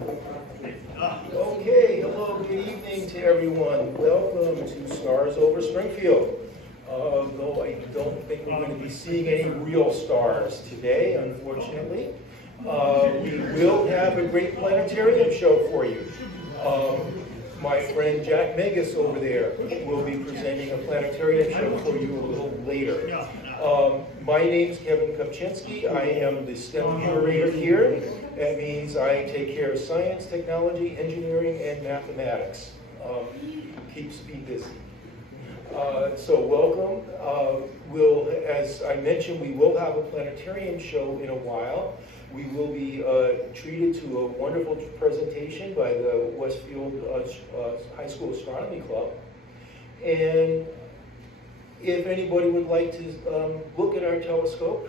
Okay, hello, good evening to everyone. Welcome to Stars Over Springfield. Though I don't think we're going to be seeing any real stars today, unfortunately. We will have a great planetarium show for you. My friend Jack Megas over there will be presenting a planetarium show for you a little later. My name's Kevin Kopczynski. I am the STEM curator here. That means I take care of science, technology, engineering, and mathematics. Keeps me busy. So welcome. As I mentioned, we will have a planetarium show in a while. We will be treated to a wonderful presentation by the Westfield High School Astronomy Club. And if anybody would like to look at our telescope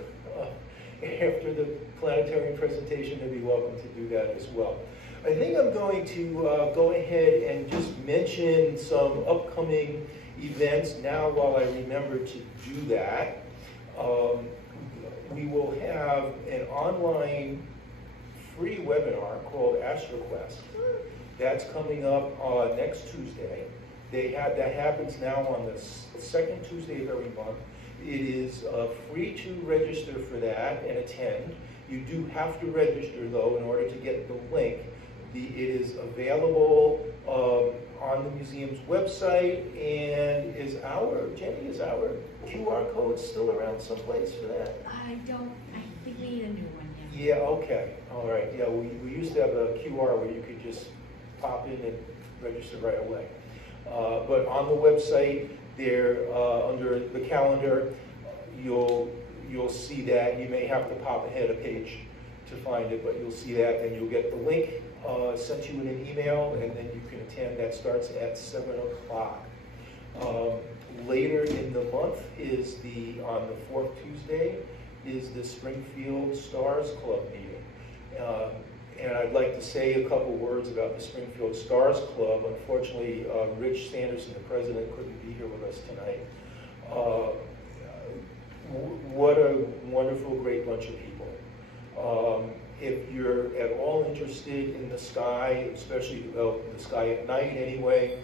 after the planetarium presentation, they'd be welcome to do that as well. I think I'm going to go ahead and just mention some upcoming events now while I remember to do that. We will have an online free webinar called AstroQuest. That's coming up next Tuesday. That happens now on the second Tuesday of every month. It is free to register for that and attend. You do have to register though in order to get the link. It is available on the museum's website, and Jenny, is our QR code still around someplace for that? I think we need a new one. Yeah, okay, all right. Yeah, we used to have a QR where you could just pop in and register right away. But on the website there, under the calendar, you'll see that. You may have to pop ahead a page to find it, but you'll see that, and you'll get the link sent you in an email, and then you can attend. That starts at 7 o'clock. Later in the month is on the fourth Tuesday is the Springfield Stars Club meeting. And I'd like to say a couple words about the Springfield Stars Club. Unfortunately, Rich Sanderson, the president, couldn't be here with us tonight. What a wonderful, great bunch of people. If you're at all interested in the sky, especially the sky at night anyway,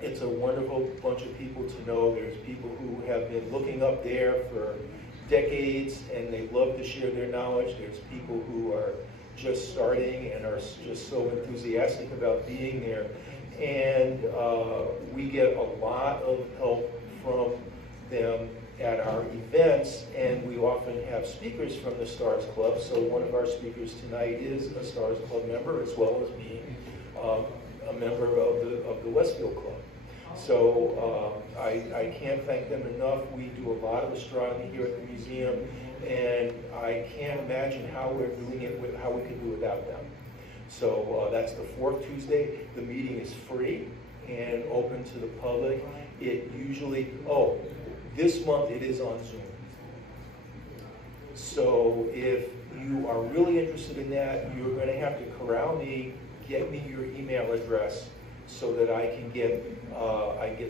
it's a wonderful bunch of people to know. There's people who have been looking up there for decades and they love to share their knowledge. There's people who are just starting and are just so enthusiastic about being there. And we get a lot of help from them at our events, and we often have speakers from the Stars Club. So one of our speakers tonight is a Stars Club member, as well as being a member of the Westfield Club. So I can't thank them enough. We do a lot of astronomy here at the museum, and I can't imagine how we're doing it, how we could do without them. So that's the fourth Tuesday. The meeting is free and open to the public. It usually, this month it is on Zoom. So if you are really interested in that, you're going to have to corral me, get me your email address so that I can get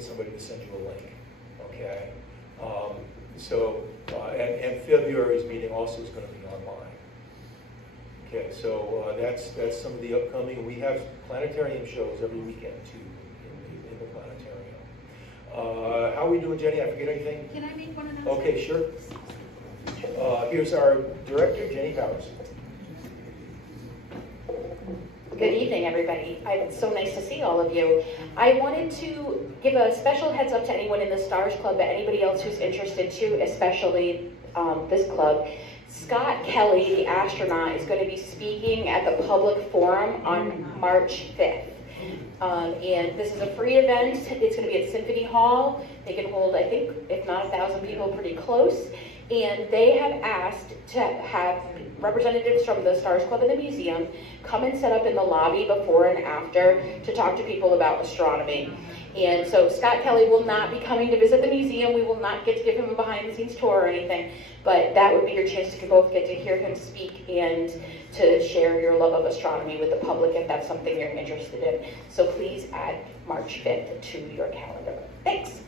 somebody to send you a link. Okay. And February's meeting also is going to be online. Okay. So that's some of the upcoming. We have planetarium shows every weekend too in the planetarium. How are we doing, Jenny? I forget anything? Can I make one announcement? Okay, sure. Here's our director, Jenny Powers. Good evening, everybody. It's so nice to see all of you. I wanted to give a special heads up to anyone in the Stars Club, but anybody else who's interested too, especially this club. Scott Kelly, the astronaut, is going to be speaking at the public forum on March 5th. And this is a free event. It's going to be at Symphony Hall. They can hold, I think, if not 1,000 people, pretty close. And they have asked to have representatives from the Stars Club and the museum come and set up in the lobby before and after to talk to people about astronomy. And so Scott Kelly will not be coming to visit the museum. We will not get to give him a behind-the-scenes tour or anything, but that would be your chance to both get to hear him speak and to share your love of astronomy with the public if that's something you're interested in. So please add March 5th to your calendar. Thanks.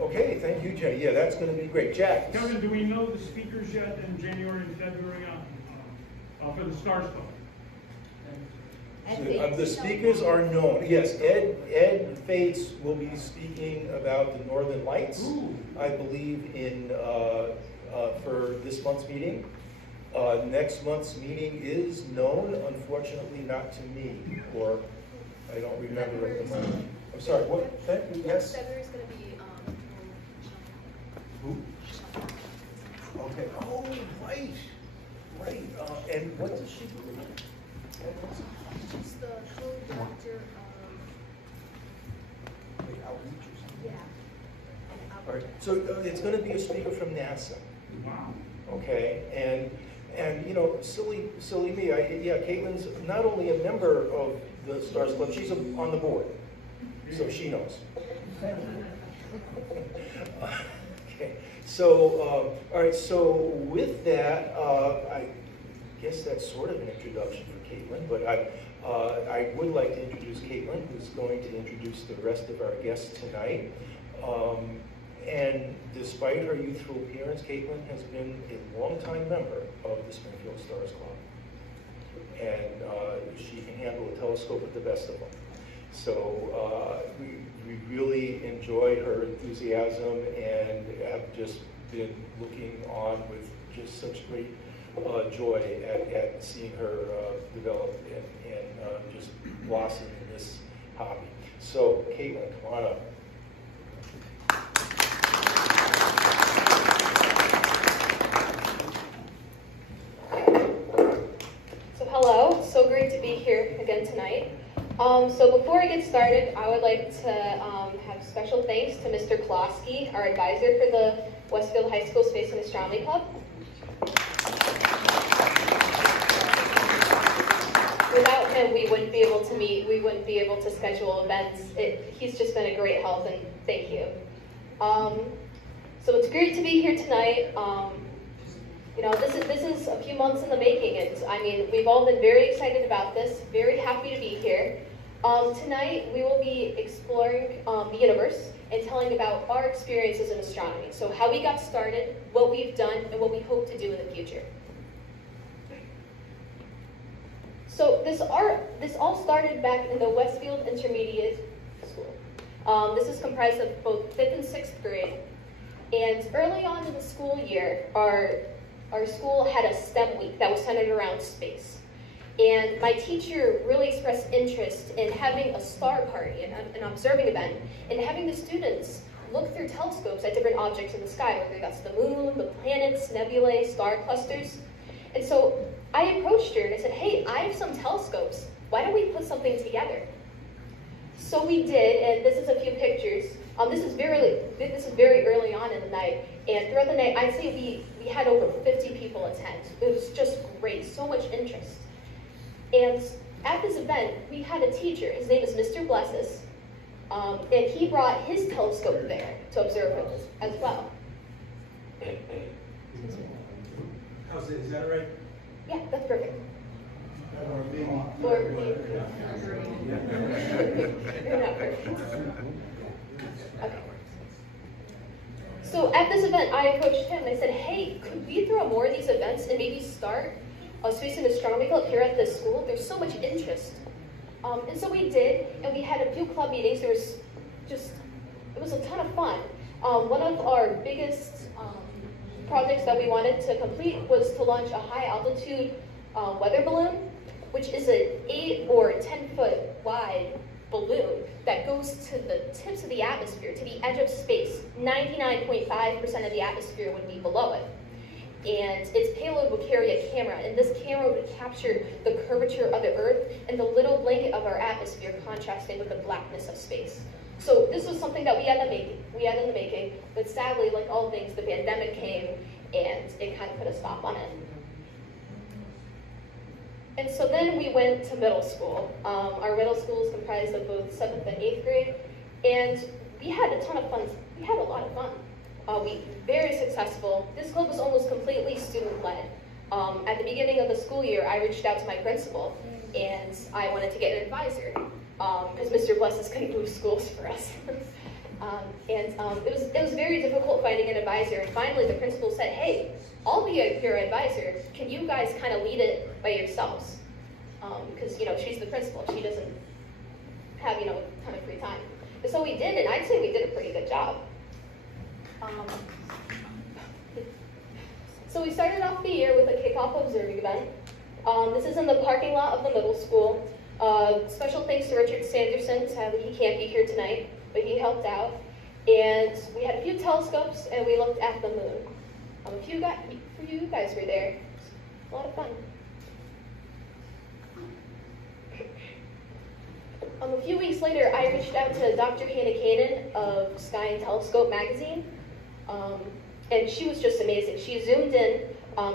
Okay, thank you, Jenny. Yeah, that's going to be great. Jack. Kevin, do we know the speakers yet in January and February the Stars Club? The speakers are known. Yes, Ed Fates will be speaking about the Northern Lights, I believe, for this month's meeting. Next month's meeting is known, unfortunately not to me, or I don't remember at the moment. I'm sorry, what? Yes? February's going to be, Who? Okay, oh, right, right. And what does she do? she's the co-director of, Like outreach or something? yeah. All right, so it's going to be a speaker from NASA. Wow. Okay, and you know, silly me. Caitlin's not only a member of the Stars Club, she's on the board, so she knows. Okay, so all right. So with that, I guess that's sort of an introduction for Caitlin, but I would like to introduce Caitlin, who's going to introduce the rest of our guests tonight. And despite her youthful appearance, Caitlin has been a longtime member of the Springfield Stars Club. And she can handle a telescope with the best of them. So we really enjoy her enthusiasm and have just been looking on with just such great joy at seeing her develop and just blossom in this hobby. So Caitlin, come on up. Hello, so great to be here again tonight. So before I get started, I would like to have special thanks to Mr. Klosky, our advisor for the Westfield High School Space and Astronomy Club. Without him, we wouldn't be able to meet, we wouldn't be able to schedule events. He's just been a great help, and thank you. So it's great to be here tonight. You know, this is a few months in the making, and I mean, we've all been very excited about this, very happy to be here. Tonight, we will be exploring the universe and telling about our experiences in astronomy. So how we got started, what we've done, and what we hope to do in the future. So this all started back in the Westfield Intermediate School. This is comprised of both 5th and 6th grade. And early on in the school year, our school had a STEM week that was centered around space. And my teacher really expressed interest in having a star party, an observing event, and having the students look through telescopes at different objects in the sky, whether that's the moon, the planets, nebulae, star clusters. And so I approached her and I said, hey, I have some telescopes. Why don't we put something together? So we did, and this is a few pictures. This is very early on in the night, and throughout the night, I'd say we had over 50 people attend. It was just great, so much interest. And at this event, we had a teacher. His name is Mr. Blessis, and he brought his telescope there to observe it as well. How's it? Is that right? Yeah, that's perfect. Or maybe. You're not perfect. Okay. So at this event, I approached him and I said, hey, could we throw more of these events and maybe start a Space and Astronomy Club here at this school? There's so much interest. And so we did, and we had a few club meetings. It was a ton of fun. One of our biggest projects that we wanted to complete was to launch a high altitude weather balloon, which is an 8 or 10 foot wide balloon that goes to the tips of the atmosphere, to the edge of space. 99.5% of the atmosphere would be below it. And its payload would carry a camera, and this camera would capture the curvature of the Earth and the little blanket of our atmosphere contrasting with the blackness of space. So this was something that we had in the making, but sadly, like all things, the pandemic came and it kind of put a stop on it. And so then we went to middle school. Our middle school is comprised of both 7th and 8th grade, and we had a ton of fun. We had a lot of fun. We very successful. This club was almost completely student-led. At the beginning of the school year, I reached out to my principal, and I wanted to get an advisor, because Mr. Blessis couldn't move schools for us. It was very difficult finding an advisor, and finally the principal said, hey, I'll be your advisor. Can you guys kind of lead it by yourselves? Because, she's the principal. She doesn't have, a ton of free time. And so we did, and I'd say we did a pretty good job. So we started off the year with a kickoff observing event. This is in the parking lot of the middle school. Special thanks to Richard Sanderson. Sadly, he can't be here tonight, but he helped out. And we had a few telescopes, and we looked at the moon. A few you guys were there. It was a lot of fun. A few weeks later, I reached out to Dr. Hannah Kanan of Sky and Telescope magazine, and she was just amazing. She zoomed in,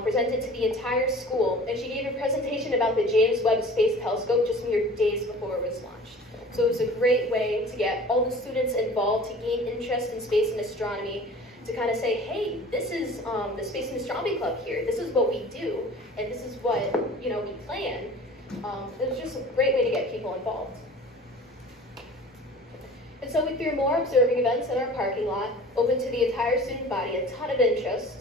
presented to the entire school, and she gave a presentation about the James Webb Space Telescope just mere days before it was launched. So it was a great way to get all the students involved, to gain interest in space and astronomy, to kind of say, hey, this is the Space and Astronomy Club here. This is what we do, and this is what we plan. It was just a great way to get people involved. And so we threw more observing events in our parking lot, open to the entire student body, a ton of interest.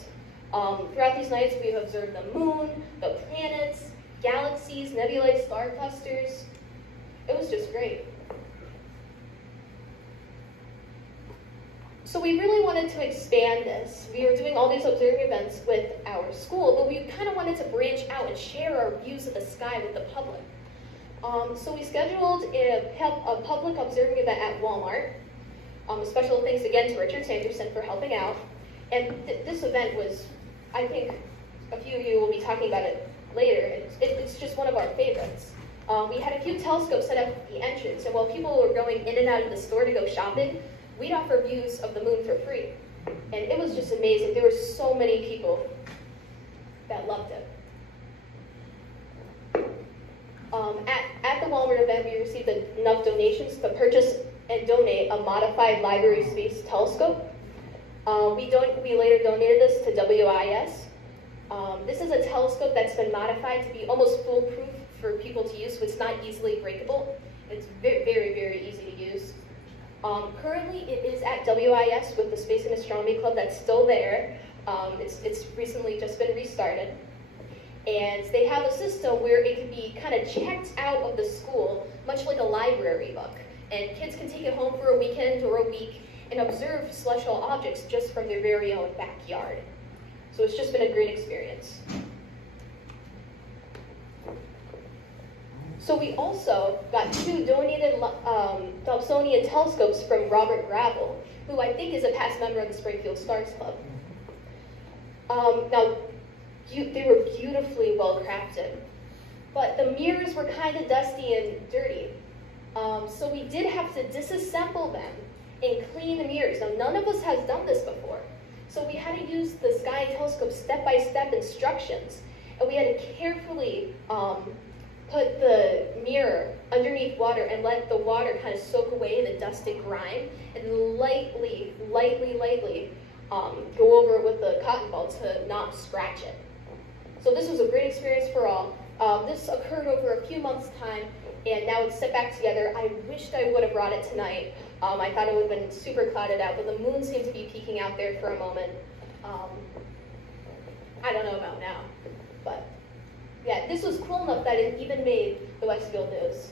Throughout these nights, we've observed the moon, the planets, galaxies, nebulae, star clusters. It was just great. So we really wanted to expand this. We were doing all these observing events with our school, but we kind of wanted to branch out and share our views of the sky with the public. So we scheduled a public observing event at Walmart. Special thanks again to Richard Sanderson for helping out. And this event was, I think, a few of you will be talking about it later. It's just one of our favorites. We had a few telescopes set up at the entrance, and while people were going in and out of the store to go shopping, we'd offer views of the moon for free. And it was just amazing. There were so many people that loved it. At the Walmart event, we received enough donations to purchase and donate a modified library space telescope. We later donated this to WIS. This is a telescope that's been modified to be almost foolproof for people to use, so it's not easily breakable. It's very, very, very easy to use. Currently, it is at WIS with the Space and Astronomy Club that's still there. It's recently just been restarted. And they have a system where it can be kind of checked out of the school, much like a library book. And kids can take it home for a weekend or a week and observe celestial objects just from their very own backyard. So it's just been a great experience. So we also got 2 donated Dobsonian telescopes from Robert Gravel, who I think is a past member of the Springfield Stars Club. They were beautifully well crafted, but the mirrors were kind of dusty and dirty. So we did have to disassemble them and clean the mirrors. Now, none of us has done this before. So we had to use the Sky Telescope step-by-step instructions, and we had to carefully put the mirror underneath water and let the water kind of soak away the dust and grime, and lightly go over it with the cotton ball to not scratch it. So this was a great experience for all. This occurred over a few months' time, and now it's set back together. I wished I would have brought it tonight. I thought it would have been super clouded out, but the moon seemed to be peeking out there for a moment. I don't know about now, but yeah, this was cool enough that it even made the Westfield news.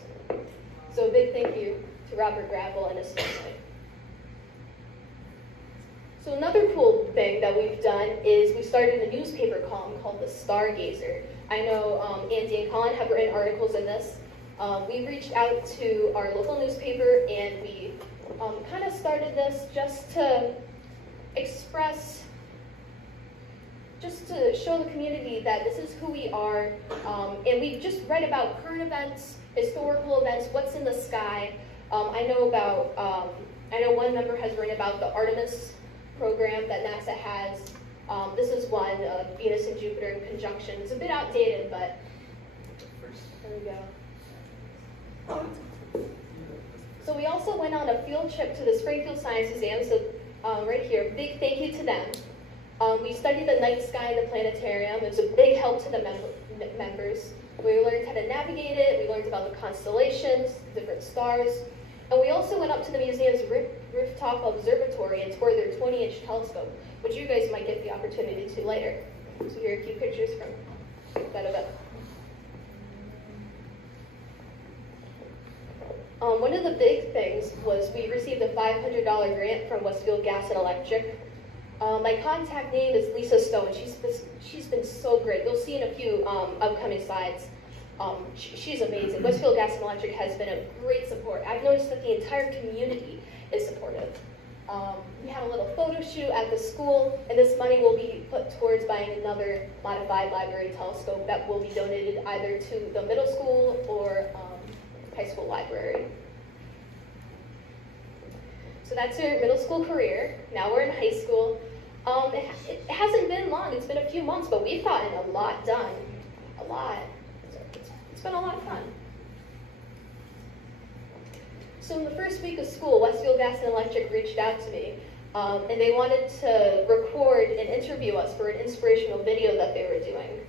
So a big thank you to Robert Gravel and his family. So another cool thing that we've done is we started a newspaper column called The Stargazer. I know Andy and Colin have written articles in this. We reached out to our local newspaper, and we kind of started this just to express, just to show the community that this is who we are, and we just write about current events, historical events, what's in the sky. I know one member has written about the Artemis program that NASA has. This is one, Venus and Jupiter in conjunction. It's a bit outdated, but there we go. So we also went on a field trip to the Springfield Science Musuem, so right here, big thank you to them. We studied the night sky in the planetarium. It was a big help to the members. We learned how to navigate it, we learned about the constellations, the different stars, and we also went up to the museum's rooftop observatory and toured their 20-inch telescope, which you guys might get the opportunity to later. So here are a few pictures from that event. One of the big things was we received a $500 grant from Westfield Gas and Electric. My contact name is Lisa Stone. She's been so great. You'll see in a few upcoming slides. She's amazing. Westfield Gas and Electric has been a great support. I've noticed that the entire community is supportive. We had a little photo shoot at the school, and this money will be put towards buying another modified library telescope that will be donated either to the middle school or high school library. So that's our middle school career. Now we're in high school. It hasn't been long, it's been a few months, but we've gotten a lot done. A lot. So it's been a lot of fun. So in the first week of school, Westfield Gas and Electric reached out to me, and they wanted to record and interview us for an inspirational video that they were doing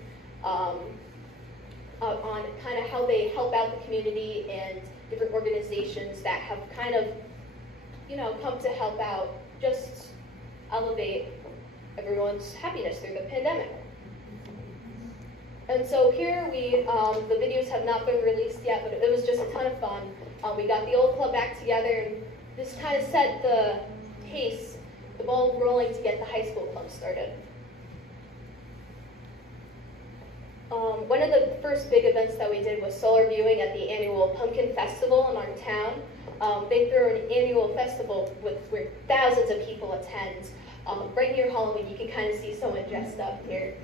on kind of how they help out the community and different organizations that have kind of, you know, come to help out, just elevate everyone's happiness through the pandemic. And so here the videos have not been released yet, but it was just a ton of fun. We got the old club back together, and this kind of set the pace, the ball rolling to get the high school club started. One of the first big events that we did was solar viewing at the annual Pumpkin Festival in our town. They throw an annual festival where thousands of people attend. Right near Halloween, you can kind of see someone dressed up here.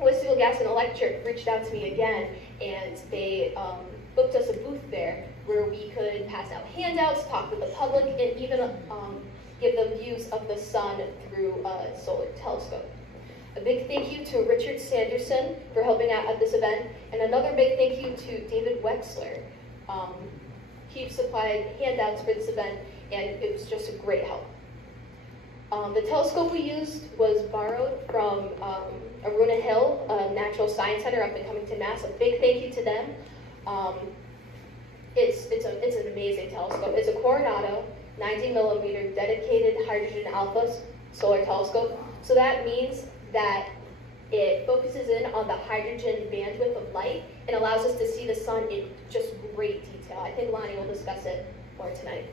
Westfield Gas and Electric reached out to me again, and they booked us a booth there where we could pass out handouts, talk with the public, and even give them views of the sun through a solar telescope. A big thank you to Richard Sanderson for helping out at this event, and another big thank you to David Wexler. He supplied handouts for this event, and it was just a great help. The telescope we used was borrowed from Aruna Hill Natural Science Center up in Covington, Mass. A big thank you to them. It's an amazing telescope. It's a Coronado 90mm dedicated hydrogen alpha solar telescope. So that means that it focuses in on the hydrogen bandwidth of light and allows us to see the sun in just great detail. I think Lonnie will discuss it more tonight.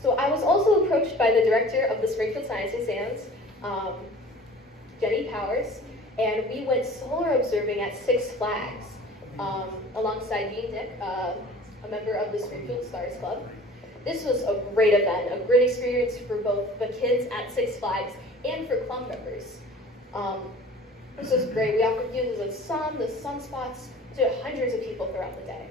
So I was also approached by the director of the Springfield Science Musuem, Jenny Powers, and we went solar observing at Six Flags alongside me and Nick, a member of the Springfield Stars Club. This was a great event, a great experience for both the kids at Six Flags and for club members. This was great. We offered views of the sunspots to hundreds of people throughout the day.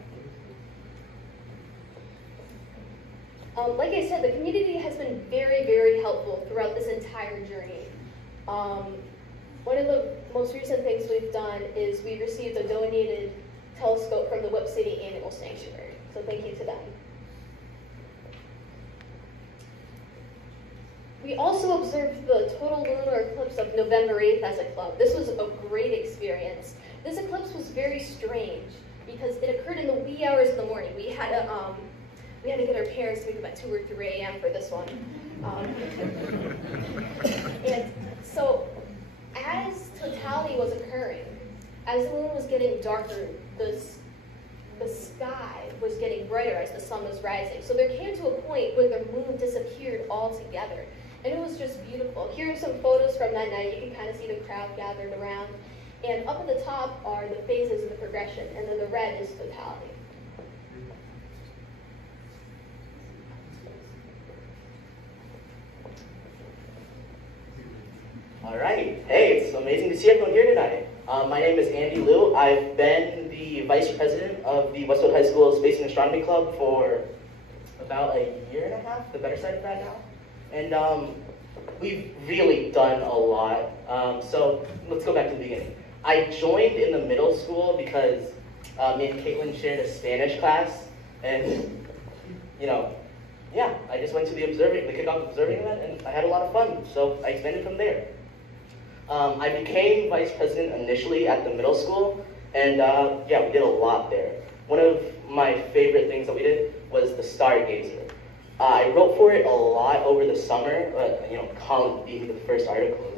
Like I said, the community has been very, very helpful throughout this entire journey. One of the most recent things we've done is we received a donated telescope from the Whip City Animal Sanctuary. So thank you to them. We also observed the total lunar eclipse of November 8th as a club. This was a great experience. This eclipse was very strange because it occurred in the wee hours of the morning. We had to get our parents to wake up at 2 or 3 a.m. for this one. And so as totality was occurring, as the moon was getting darker, the sky was getting brighter as the sun was rising. So there came to a point where the moon disappeared altogether. And it was just beautiful. Here are some photos from that night. You can kind of see the crowd gathered around. And up at the top are the phases of the progression, and then the red is totality. All right. Hey, it's amazing to see everyone here tonight. My name is Andy Liu. I've been the vice president of the Westfield High School Space and Astronomy Club for about a year and a half, the better side of that now. And we've really done a lot. So let's go back to the beginning. I joined in the middle school because me and Caitlin shared a Spanish class, and I just went to the kickoff observing event, and I had a lot of fun. So I expanded from there. I became vice president initially at the middle school, and we did a lot there. One of my favorite things that we did was the Stargazer. I wrote for it a lot over the summer, but Colin being the first article.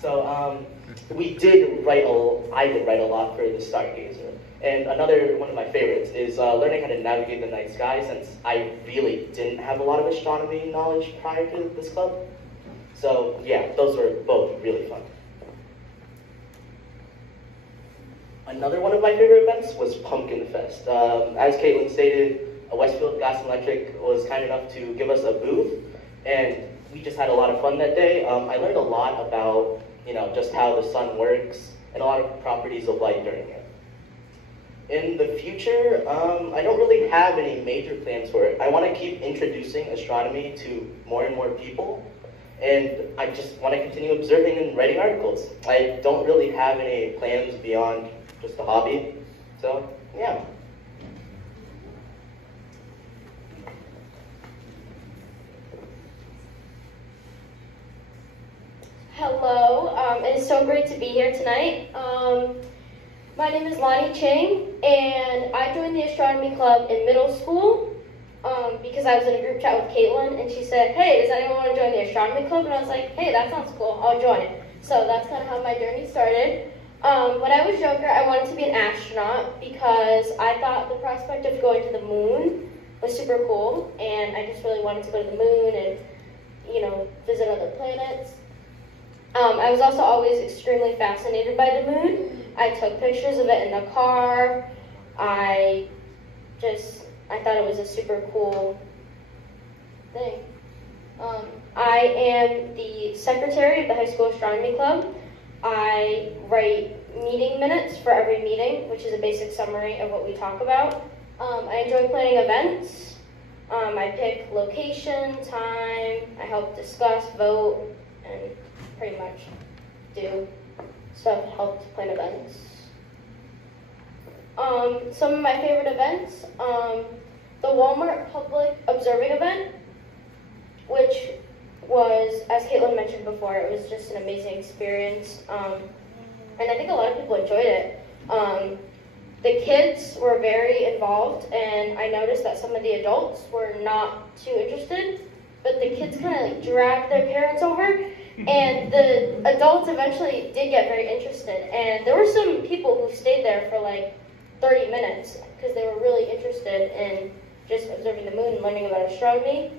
So we did write I did write a lot for the Stargazer. And another one of my favorites is learning how to navigate the night sky, since I really didn't have a lot of astronomy knowledge prior to this club. So yeah, those were both really fun. Another one of my favorite events was Pumpkin Fest. As Caitlin stated, Westfield Gas and Electric was kind enough to give us a booth, and we just had a lot of fun that day. I learned a lot about just how the sun works and a lot of properties of light during it. In the future, I don't really have any major plans for it. I want to keep introducing astronomy to more and more people, and I just want to continue observing and writing articles. I don't really have any plans beyond just a hobby, so yeah. Hello, it is so great to be here tonight. My name is Lonnie Ching, and I joined the astronomy club in middle school because I was in a group chat with Caitlin, and she said, hey, does anyone want to join the astronomy club? And I was like, hey, that sounds cool, I'll join. So that's kind of how my journey started. When I was younger, I wanted to be an astronaut because I thought the prospect of going to the moon was super cool, and I just really wanted to go to the moon and, visit other planets. I was also always extremely fascinated by the moon. I took pictures of it in the car. I thought it was a super cool thing. I am the secretary of the high school astronomy club. I write meeting minutes for every meeting, which is a basic summary of what we talk about. I enjoy planning events. I pick location, time. I help discuss, vote, and pretty much do stuff, help to plan events. Some of my favorite events, the Walmart Public Observing event, which was, as Caitlin mentioned before, it was just an amazing experience, and I think a lot of people enjoyed it. The kids were very involved, and I noticed that some of the adults were not too interested, but the kids kind of dragged their parents over, and the adults eventually did get very interested. And there were some people who stayed there for like 30 minutes because they were really interested in just observing the moon and learning about astronomy.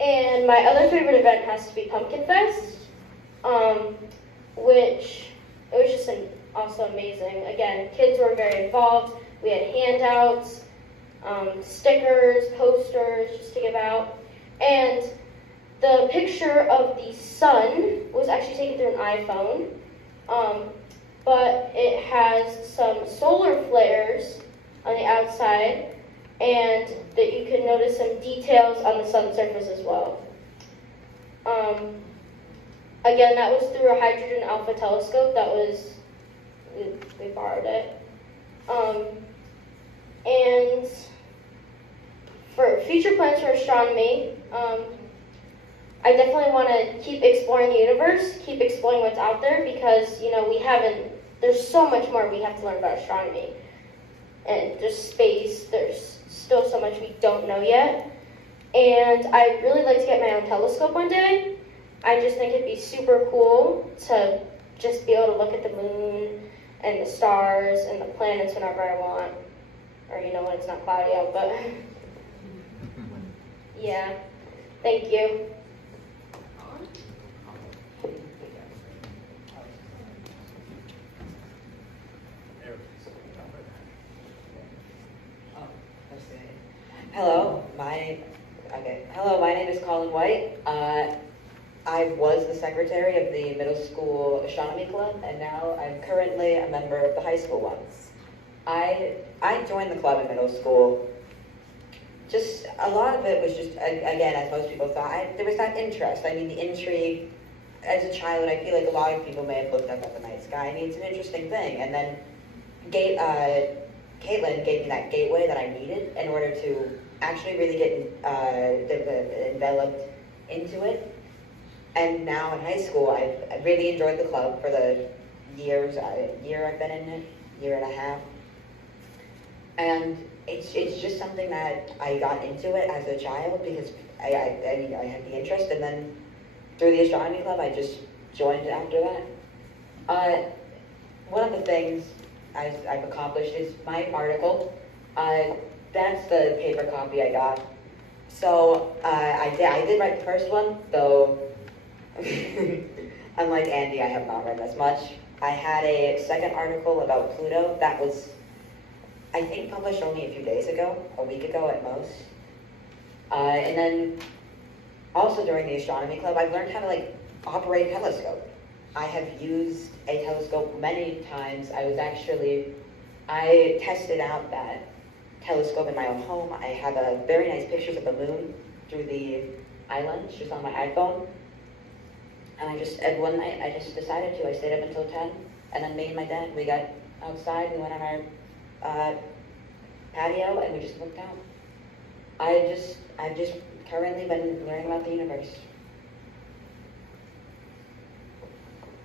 And my other favorite event has to be Pumpkin Fest, which it was just also amazing. Again, kids were very involved. We had handouts, stickers, posters just to give out. And the picture of the sun was actually taken through an iPhone, but it has some solar flares on the outside, and that you can notice some details on the sun's surface as well. Again, that was through a hydrogen alpha telescope. We borrowed it. And for future plans for astronomy, I definitely want to keep exploring the universe, keep exploring what's out there, because, there's so much more we have to learn about astronomy. And there's space, there's still so much we don't know yet. And I'd really like to get my own telescope one day. I just think it'd be super cool to just be able to look at the moon and the stars and the planets whenever I want. Or, when it's not cloudy out, but yeah. Thank you. Hello, my name is Colin White. I was the secretary of the middle school astronomy club, and now I'm currently a member of the high school ones. I joined the club in middle school. Just a lot of it was just, again, as most people thought, there was that interest. I mean, the intrigue. As a child, I feel like a lot of people may have looked up at the night sky. I mean, it's an interesting thing. And then Caitlin gave me that gateway that I needed in order to actually really get enveloped into it. And now in high school, I've really enjoyed the club for the year I've been in it, year and a half. And it's just something that I got into it as a child because I had the interest, and then through the astronomy club, I just joined after that. One of the things I've accomplished is my article. That's the paper copy I got. So I did write the first one, though unlike Andy, I have not read as much. I had a second article about Pluto that was, I think, published only a few days ago, a week ago at most. And then also during the astronomy club, I've learned how to operate a telescope. I have used a telescope many times. I tested out that telescope in my own home. I have very nice pictures of the moon through the iLens just on my iPhone. And one night I just decided to. I stayed up until 10, and then me and my dad, we got outside, we went on our patio, and we just looked out. I've just currently been learning about the universe.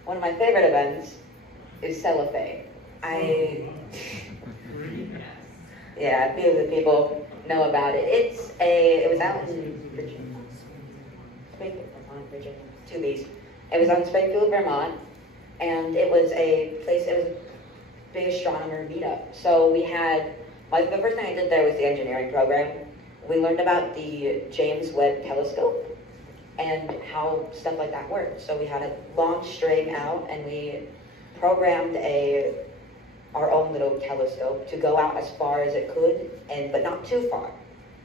One of my favorite events is cellophane. Yeah, a few of the people know about it. It was out in Virginia. Springfield, Vermont, Virginia. Two B's. It was on Springfield, Vermont, and it was a big astronomer meetup. So we had, the first thing I did there was the engineering program. We learned about the James Webb Telescope and how stuff like that worked. So we had a launch string out, and we programmed our own little telescope to go out as far as it could, but not too far.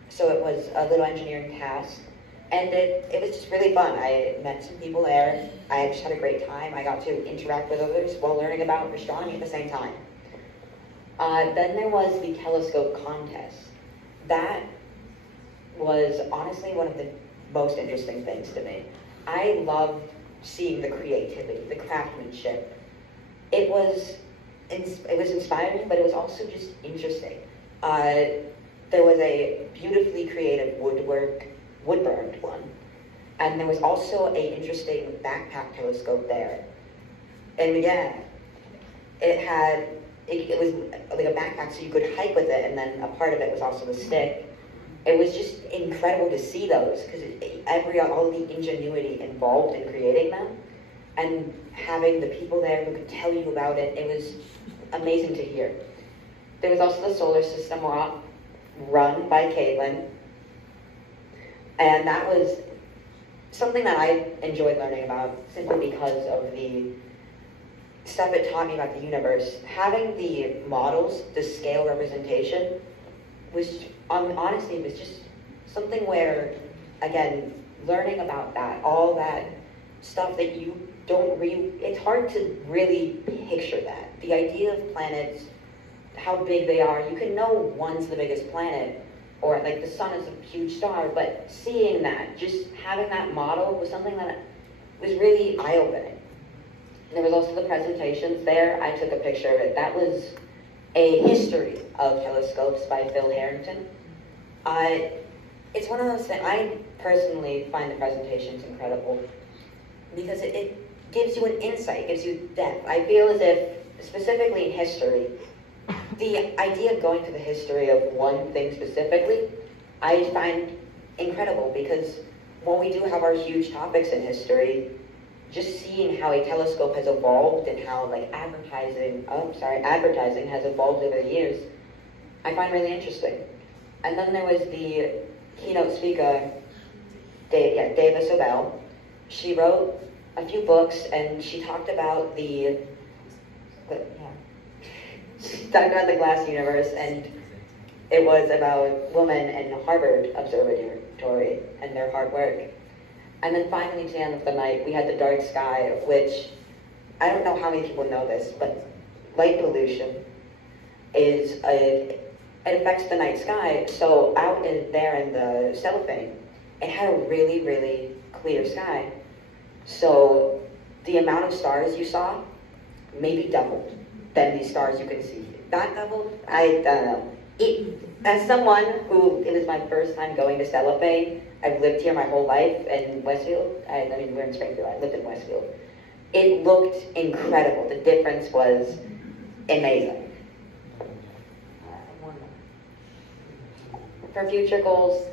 So it was a little engineering task, and it was just really fun. I met some people there. I just had a great time. I got to interact with others while learning about astronomy at the same time. Then there was the telescope contest. That was honestly one of the most interesting things to me. I loved seeing the creativity, the craftsmanship. It was inspiring, but it was also just interesting. There was a beautifully creative wood-burned one, and there was also an interesting backpack telescope there. And yeah, it was like a backpack, so you could hike with it, and then a part of it was also the stick. It was just incredible to see those, because all the ingenuity involved in creating them, and having the people there who could tell you about it, it was amazing to hear. There was also the solar system run by Caitlin, and that was something that I enjoyed learning about simply because of the stuff it taught me about the universe. Having the models, the scale representation, was honestly, it was just something where, again, learning about that, all that stuff that you don't it's hard to really picture that. The idea of planets, how big they are, you can know one's the biggest planet, or like the sun is a huge star, but seeing that, just having that model was something that was really eye-opening. There was also the presentations there. I took a picture of it. That was a history of telescopes by Phil Harrington. It's one of those things, I personally find the presentations incredible because it gives you an insight, gives you depth. I feel as if, specifically in history, the idea of going to the history of one thing specifically, I find incredible, because when we do have our huge topics in history, just seeing how a telescope has evolved and how advertising has evolved over the years, I find really interesting. And then there was the keynote speaker, Dava Sobel. She wrote a few books, and she talked about the glass universe, and it was about women in Harvard Observatory and their hard work. And then finally, to the end of the night, we had the dark sky, which, I don't know how many people know this, but light pollution it affects the night sky. So out there in the cellophane, it had a really, really clear sky. So the amount of stars you saw maybe doubled than the stars you could see. Not doubled? I don't know. As someone who, it was my first time going to cellophane, I've lived here my whole life in Westfield. I mean, we're in Springfield. I lived in Westfield. It looked incredible. The difference was amazing. For future goals,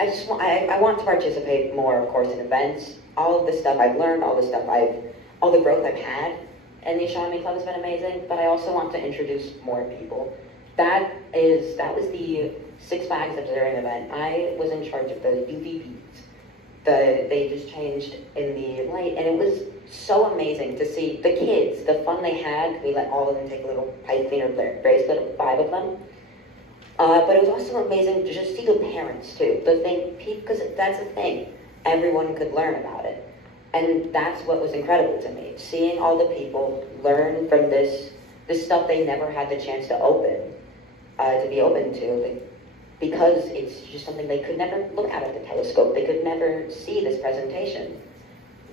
I want to participate more, of course, in events. All of the stuff I've learned, all the growth I've had in the Astronomy Club has been amazing, but I also want to introduce more people. That was the Six Flags observing event. I was in charge of the UV beads. They just changed in the light, and it was so amazing to see the kids, the fun they had. We let all of them take a little pipe cleaner bracelet, 5 of them. But it was also amazing to just see the parents too. Because that's the thing, everyone could learn about it. And that's what was incredible to me, seeing all the people learn from this stuff they never had the chance to be open to, because it's just something they could never look at the telescope. They could never see this presentation.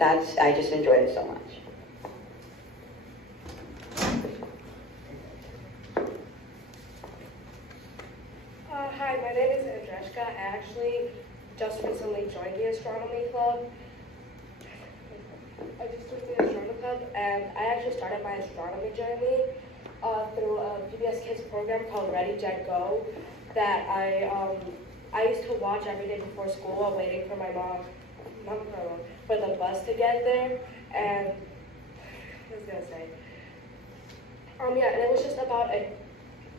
I just enjoyed it so much. Hi, my name is Andreshka. I actually just recently joined the Astronomy Club. And I actually started my astronomy journey through a PBS Kids program called Ready, Jet, Go that I used to watch every day before school while waiting for my mom for the bus to get there. And I was gonna say, yeah, and it was just about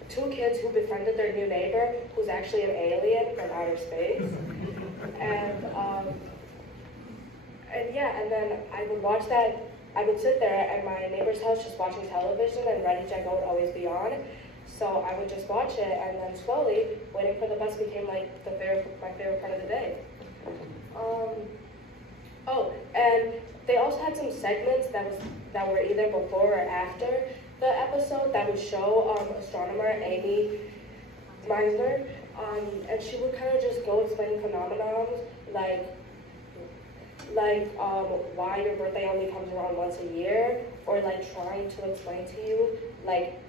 2 kids who befriended their new neighbor, who's actually an alien from outer space. And yeah, and then I would watch that. I would sit there at my neighbor's house just watching television, and Ready, Jet, Go would always be on. So I would just watch it, and then slowly, waiting for the bus became like my favorite part of the day. Oh, and they also had some segments that were either before or after the episode that would show astronomer Amy Meisner, and she would kind of just go explain phenomenons like why your birthday only comes around once a year, or like trying to explain to you like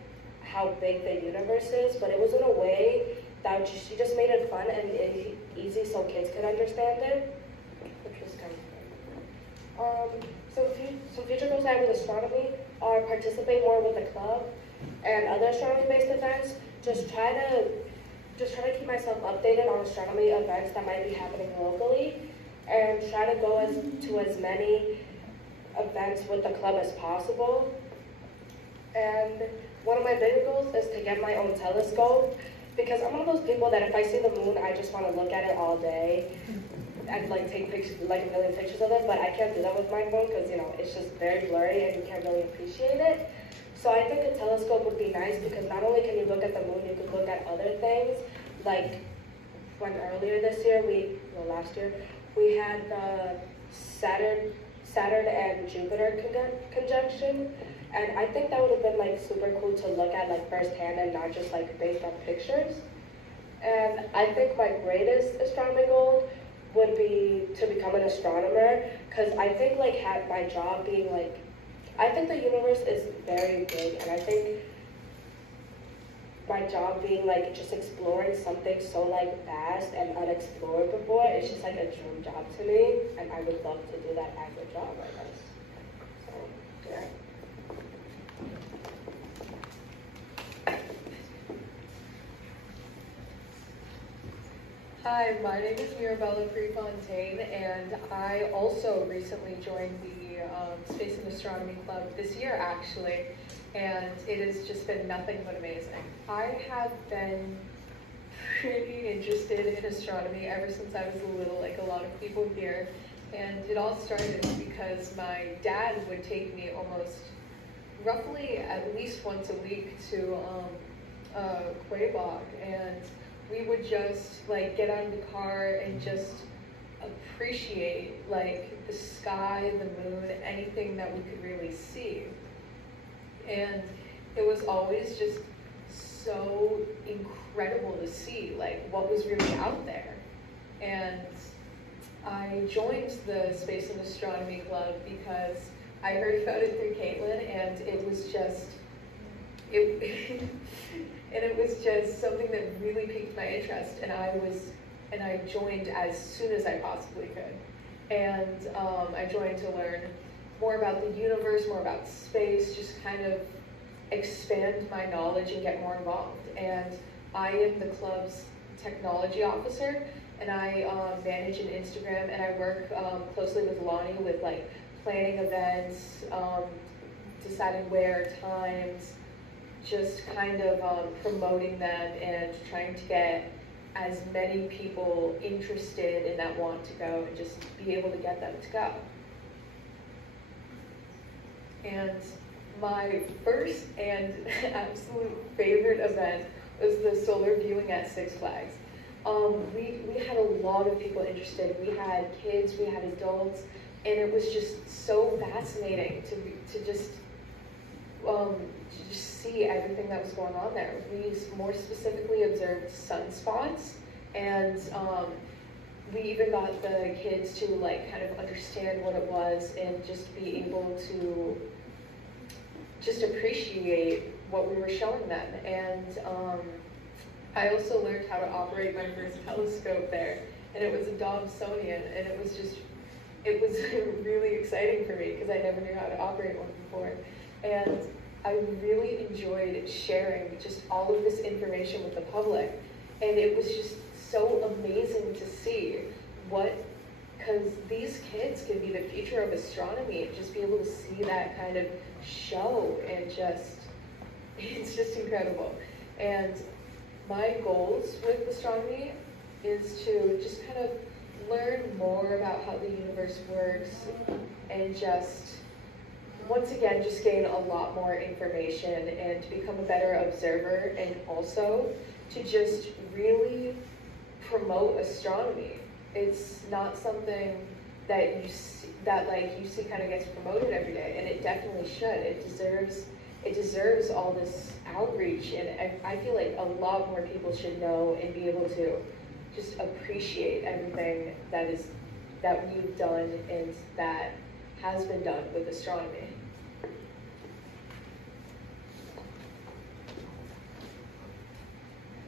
how big the universe is, but it was in a way that she just made it fun and easy so kids could understand it, which was kind of fun. So some future goals I have with astronomy are participate more with the club and other astronomy-based events. Just try to keep myself updated on astronomy events that might be happening locally, and try to go to as many events with the club as possible. And one of my bigger goals is to get my own telescope, because I'm one of those people that if I see the moon, I just want to look at it all day and like take pictures, like a million pictures of it, but I can't do that with my phone because, you know, it's just very blurry and you can't really appreciate it. So I think a telescope would be nice, because not only can you look at the moon, you could look at other things. Like when earlier this year, last year, we had the Saturn and Jupiter conjunction, and I think that would have been like super cool to look at like firsthand and not just like based on pictures. And I think my greatest astronomy goal would be to become an astronomer, because I think like my job being like, I think the universe is very big, and I think my job being like just exploring something so like vast and unexplored before, it's just like a dream job to me, and I would love to do that as a job, I guess. So, yeah. Hi, my name is Mirabella Prefontaine, and I also recently joined the Space and Astronomy Club this year, actually, and it has just been nothing but amazing. I have been pretty interested in astronomy ever since I was little, like a lot of people here, and it all started because my dad would take me almost roughly at least once a week to Quabog, and we would just like get out of the car and just appreciate like the sky, the moon, anything that we could really see. And it was always just so incredible to see like what was really out there. And I joined the Space and Astronomy Club because I heard about it through Caitlin, and it was just and it was just something that really piqued my interest, and I joined as soon as I possibly could. And I joined to learn more about the universe, more about space, just kind of expand my knowledge and get more involved. And I am the club's technology officer, and I manage an Instagram, and I work closely with Lonnie with like planning events, deciding where, times, just kind of promoting them and trying to get as many people interested and that want to go and just be able to get them to go. And my first and absolute favorite event was the solar viewing at Six Flags. We had a lot of people interested. We had kids, we had adults, and it was just so fascinating to just see everything that was going on there. We more specifically observed sunspots, and we even got the kids to like kind of understand what it was and just be able to just appreciate what we were showing them. And I also learned how to operate my first telescope there, and it was a Dobsonian, and it was really exciting for me because I never knew how to operate one before. And I really enjoyed sharing just all of this information with the public, and it was just so amazing to see because these kids can be the future of astronomy, and just be able to see that kind of show, and it's just incredible. And my goals with astronomy is to just kind of learn more about how the universe works, and just once again just gain a lot more information and to become a better observer, and also to just really promote astronomy. It's not something that you see kind of gets promoted every day, and it definitely should. It deserves all this outreach, and I feel like a lot more people should know and be able to just appreciate everything that we've done and that has been done with astronomy.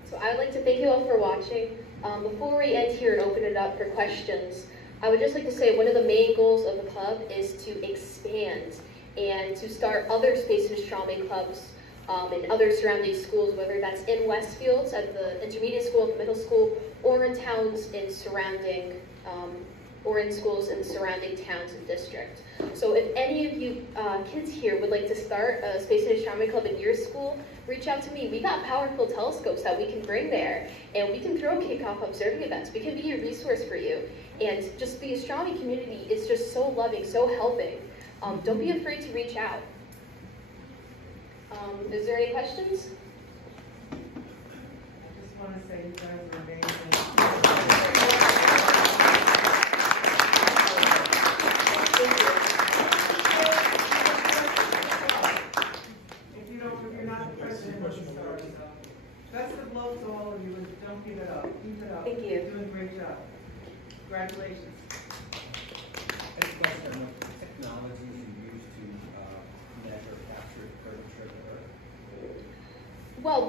So I would like to thank you all for watching. Before we end here and open it up for questions, I would just like to say one of the main goals of the club is to expand and to start other space and astronomy clubs in other surrounding schools, whether that's in Westfield at the intermediate school, the middle school, or in towns in surrounding, or in schools in surrounding towns and districts. So if any of you kids here would like to start a space and astronomy club in your school, reach out to me. We got powerful telescopes that we can bring there, and we can throw kickoff observing events. We can be a resource for you. And just the astronomy community is just so loving, so helping. Don't be afraid to reach out. Is there any questions? I just want to say you guys are amazing. If you're not the president of the stars, best of luck to all of you, and don't give it up. Keep it up. Thank you. You're doing a great job. Congratulations. Next question, what technologies you use to measure, capture curvature of the Earth? Well,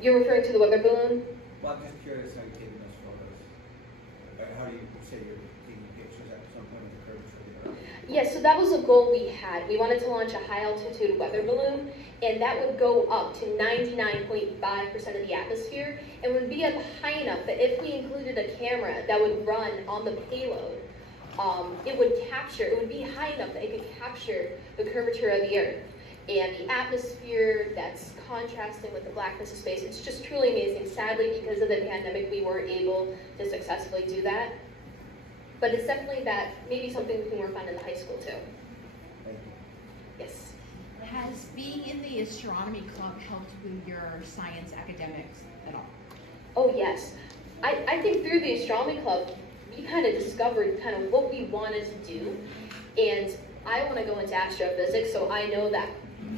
you're referring to the weather balloon? Well, I'm just curious how you're taking those photos. How do you say you're taking pictures at some point of the curvature of the Earth? Yes, so that was a goal we had. We wanted to launch a high altitude weather balloon, and that would go up to 99.5% of the atmosphere, and would be up high enough that if we included a camera that would run on the payload, it would be high enough that it could capture the curvature of the Earth and the atmosphere that's contrasting with the blackness of space. It's just truly amazing. Sadly, because of the pandemic, we weren't able to successfully do that. But it's definitely maybe something we can work on in the high school too. Thank you. Yes. Has being in the astronomy club helped with your science academics at all? Oh yes. I think through the astronomy club, we kind of discovered kind of what we wanted to do. And I want to go into astrophysics, so I know that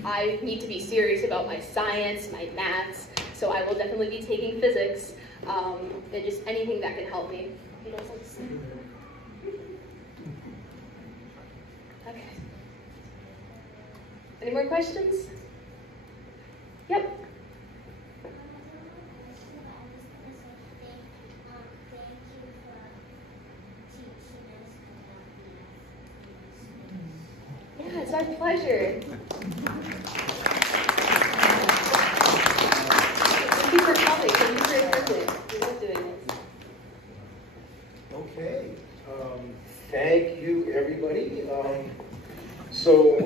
I need to be serious about my science, my maths, so I will definitely be taking physics, and just anything that can help me. You guys like to say? Okay. Any more questions? Yep. Yeah, it's our pleasure. Thank you for coming. Thank you for your privilege. So,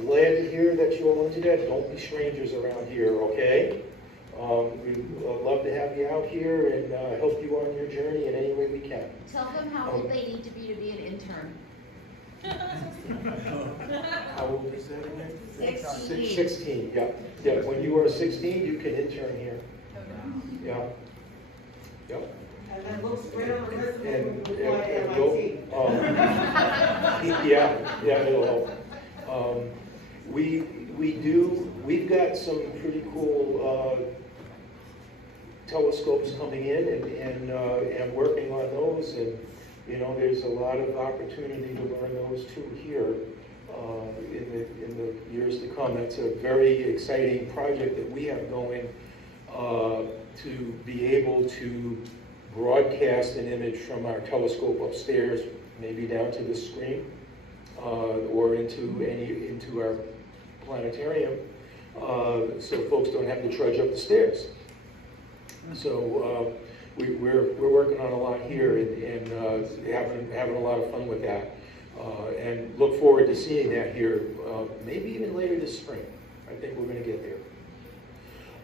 glad to hear that you all into that. Don't be strangers around here, okay? We'd love to have you out here and help you on your journey in any way we can. Tell them how old they need to be an intern. How old is that again? 16. 16, yeah. Yeah, when you are 16, you can intern here. Yeah. Yep. And then looks great on the resume And, with and, my and MIT. yeah, it'll help. We've got some pretty cool telescopes coming in and working on those, and you know, there's a lot of opportunity to learn those too here in the years to come. That's a very exciting project that we have going to be able to broadcast an image from our telescope upstairs, maybe down to the screen, or into our planetarium, so folks don't have to trudge up the stairs. So we're working on a lot here and having a lot of fun with that, and look forward to seeing that here, maybe even later this spring. I think we're going to get there.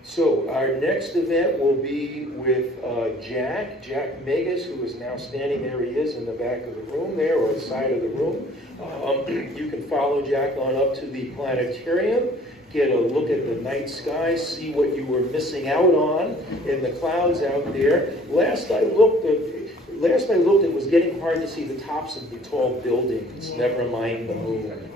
So our next event will be with Jack Megas, who is now standing there. He is in the back of the room there, or the side of the room. You can follow Jack on up to the planetarium, get a look at the night sky, see what you were missing out on in the clouds out there. Last I looked, it was getting hard to see the tops of the tall buildings, never mind the moon.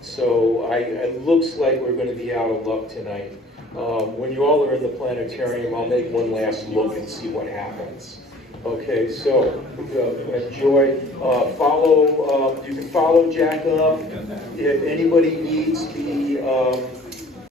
So it looks like we're going to be out of luck tonight. When you all are in the planetarium, I'll make one last look and see what happens. Okay, so enjoy. You can follow Jack up. If anybody needs the